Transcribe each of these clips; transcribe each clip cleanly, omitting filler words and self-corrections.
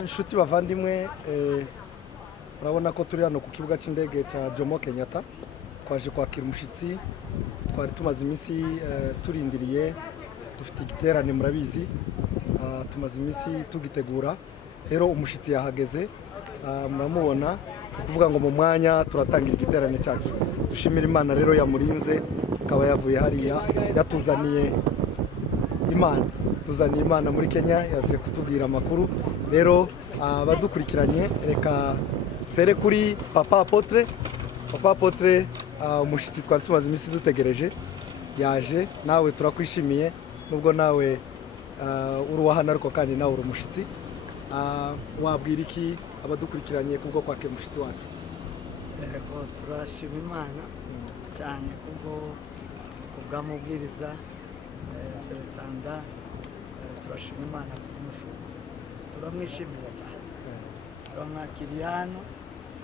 inshuti bavandimwe, urabona ko turi hano ku kibuga cy'indege cya Jomo Kenyatta, twaje kwakira umushitsi twari tumaze iminsi turindiriye, dufite igiterane murabizi, tumaze iminsi tugitegura. Rero umushitsi yahageze, muramubona, kuvuga ngo mu mwanya turatangira igiterane cyacu. Dushimira Imana rero yamurinze, akaba yavuye hariya yatuzaniye Imana, tuzaniye Imana muri Kenya, yaje kutubwira amakuru. Rero abadukurikiranye, reka pere kuri Papa Apotre, umushitsi twari tumaze iminsi dutegereje yaje, nawe turakwishimiye, nubwo nawe uruwahana ariko kandi nawe uri umushitsi. Wabwira iki abadukurikiranye kubwo kwakira umushitsi wacu? Yego, turashima Imana cyane kubw'amubwiriza Seletanda, turashima Imana kumushuka, turamwishimira cyane, turamwakiriye hano.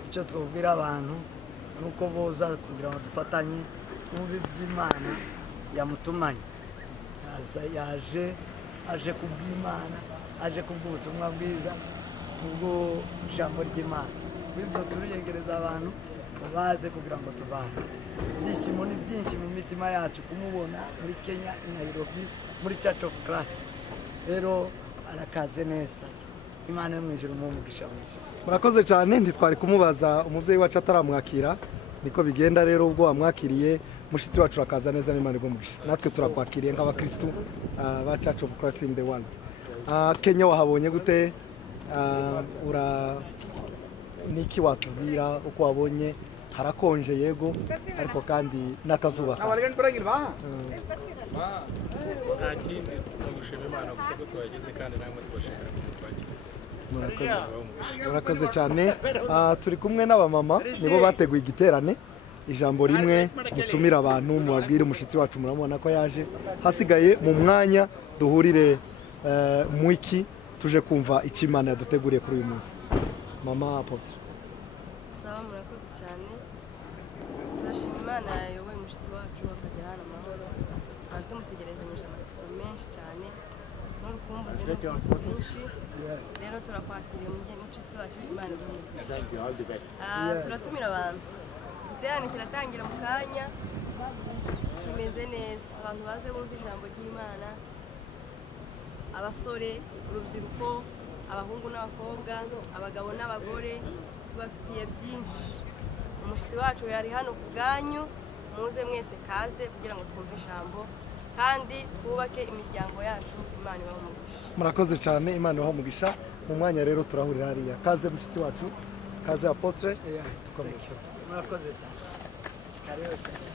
Icyo twabwira abantu nuko boza kugira ngo dufatanye n'ubu by'Imana yamutumanye. Aje kubw'Imana, aje kubw'ubutumwa bwiza, kubwo ijambo ry'Imana. Bityo turiyegereza abantu baze kugira ngo tubane. Ibyishimo ni byinshi mu mitima yacu kumubona muri Kenya, i Nairobi, muri Church of Christ. Rero arakaze neza, Imana yo mu ijuru umugisha mwinshi. Murakoze cyane, ntitwari kumubaza umuvyeyi wacu ataramwakira, niko bigenda. Rero ubwo wamwakiriye mushitsi wacu rakaza neza, n'Imana igumugisha. Natwe turakwakiriye nk'abakristo ba Church of Christ in the world. Kenya wahabonye gute? Niki watubwira uko wabonye? Harakonje yego, ariko kandi n'akazuba. Murakoze cyane. Turi kumwe n'abamama, nibo bateguye igiterane. Ijambo rimwe mutumira abantu, mubabwire umushitsi wacu, muramubona ko yaje. Hasigaye mu mwanya duhurire mwiki tuje kumva icyo Imana yaduteguriye kuri uyu munsi. Mama Apotre. Sawa, murakoze cyane. Turashima Imana yayoboye umushitsi wacu akagera hano amahoro. Twari tumutegerezanyije amatsiko menshi cyane, n'urukumbuzi rwinshi. Rero turakwakiriye umushitsi wacu, Imana igumugisha. Turatumira abantu. Igiterane kiratangira mu kanya, kimeze neza. Abantu baze bumva ijambo ry'Imana, abasore, urubyiruko, abahungu n'abakobwa, abagabo n'abagore, tubafitiye byinshi. Umushitsi wacu yari hano ku bwanyu, muze mwese kaze kugira ngo twumve ijambo kandi twubake imiryango yacu. Imana ibahe umugisha. Murakoze cyane, Imana ibahe umugisha. Mu mwanya rero turahurira hariya. Kaze mushitsi wacu, kaze Apotre. Murakoze cyane. Karibu cyane.